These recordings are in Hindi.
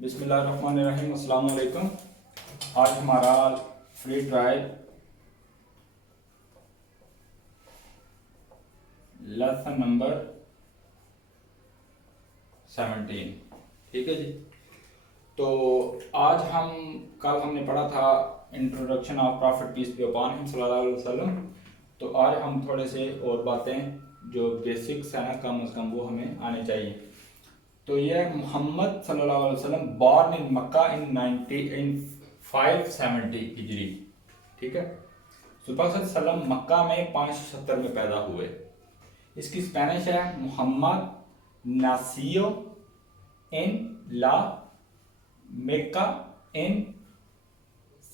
बिस्मिल्लाहिर्रहमानिर्रहीम। अस्सलाम वालेकुम। आज हमारा फ्री ट्रायल लेसन नंबर 17, ठीक है जी। तो आज कल हमने पढ़ा था introduction of prophet peace be upon him सल्लल्लाहु अलैहि वसल्लम। तो आज हम थोड़े से और बातें जो बेसिक्स है ना, कम से कम वो हमें आने चाहिए। तो ये मोहम्मद सल्लल्लाहु अलैहि वसल्लम बॉर्न इन मक्का इन 570 हिजरी, ठीक है। सुबह सल्लम मक्का में 570 में पैदा हुए। इसकी स्पेनिश है मोहम्मद नासियो इन ला मेक्का इन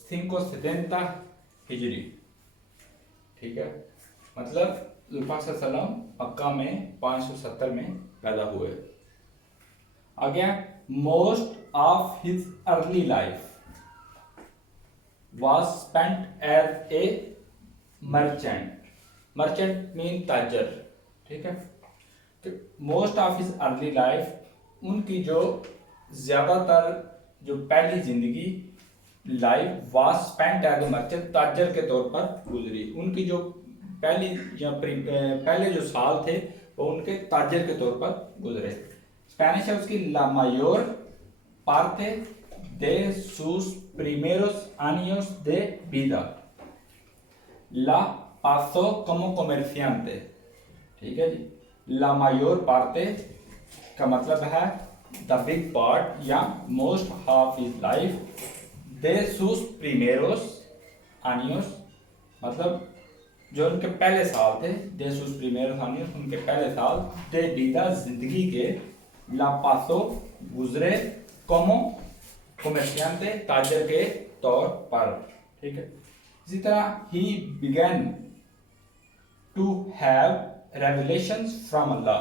570 हिजरी, ठीक है। मतलब सल्लम मक्का में 570 में पैदा हुए। Again, most of his early life was spent as a merchant. Merchant mean ताजर, ठीक है। तो most of his early life, उनकी जो ज़्यादातर जो पहली जिंदगी life was spent as a merchant, ताजर के तौर पर गुजरी। उनकी जो पहले जो साल थे वो उनके ताजर के तौर पर गुजरे। स्पेनिश है उसकी ला मायोर पार्टे de sus primeros años de vida la pasó como comerciante, ठीक है जी। ला मायोर पार्टे का मतलब है द बिग पार्ट या most of his life, de sus primeros años मतलब जो उनके पहले साल थे, de sus primeros años उनके पहले साल, de vida जिंदगी के, ला पासो गुजरे, como comerciante ताजर के तौर पर, ठीक है। इसी तरह he began to have revelations from Allah,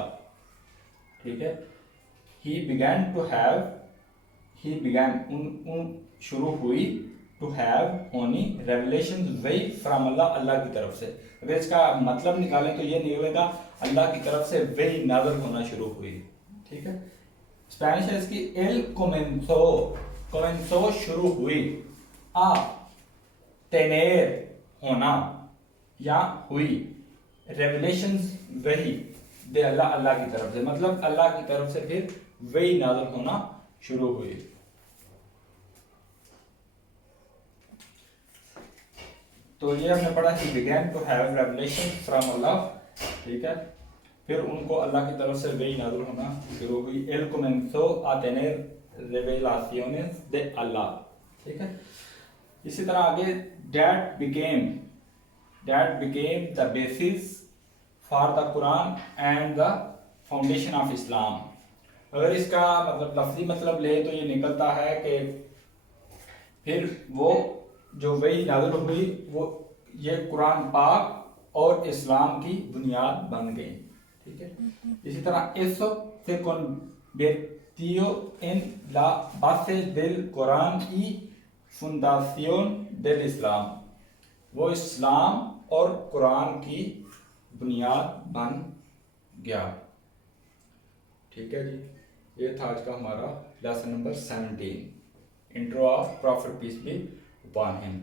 ठीक है। he began शुरू हुई to have होनी, revelations वही from Allah, अल्लाह की तरफ से। अगर इसका मतलब निकालें तो ये निकलेगा अल्लाह की तरफ से वही नाज़िल होना शुरू हुई, ठीक है। स्पेनिश है इसकी एल कोमेंसो शुरू हुई, आ तेनेर होना या हुई, रेवलेशंस वही, दे अल्लाह की तरफ से, मतलब अल्लाह की तरफ से फिर वही नाज़िल होना शुरू हुई। तो ये हमने पढ़ा कि began to have revelation from Allah, ठीक है। फिर उनको अल्लाह की तरफ से वही नाज़िल होना शुरू हुई। एल कोमेंसो आ तेनेर रेवेलाciones de अल्लाह, ठीक है। इसी तरह आगे that became the basis for the Quran and the foundation of Islam। अगर इसका मतलब लफ्जी मतलब ले तो ये निकलता है कि फिर वो जो वही नाज़िल हुई वो ये कुरान पाक और इस्लाम की बुनियाद बन गई, ठीक है। इसी तरह eso se convirtió en la base del Corán y fundación del Islam। वो इस्लाम और कुरान की बुनियाद बन गया, ठीक है जी। ये था आज का हमारा lesson number 17, intro of prophet peace be upon him.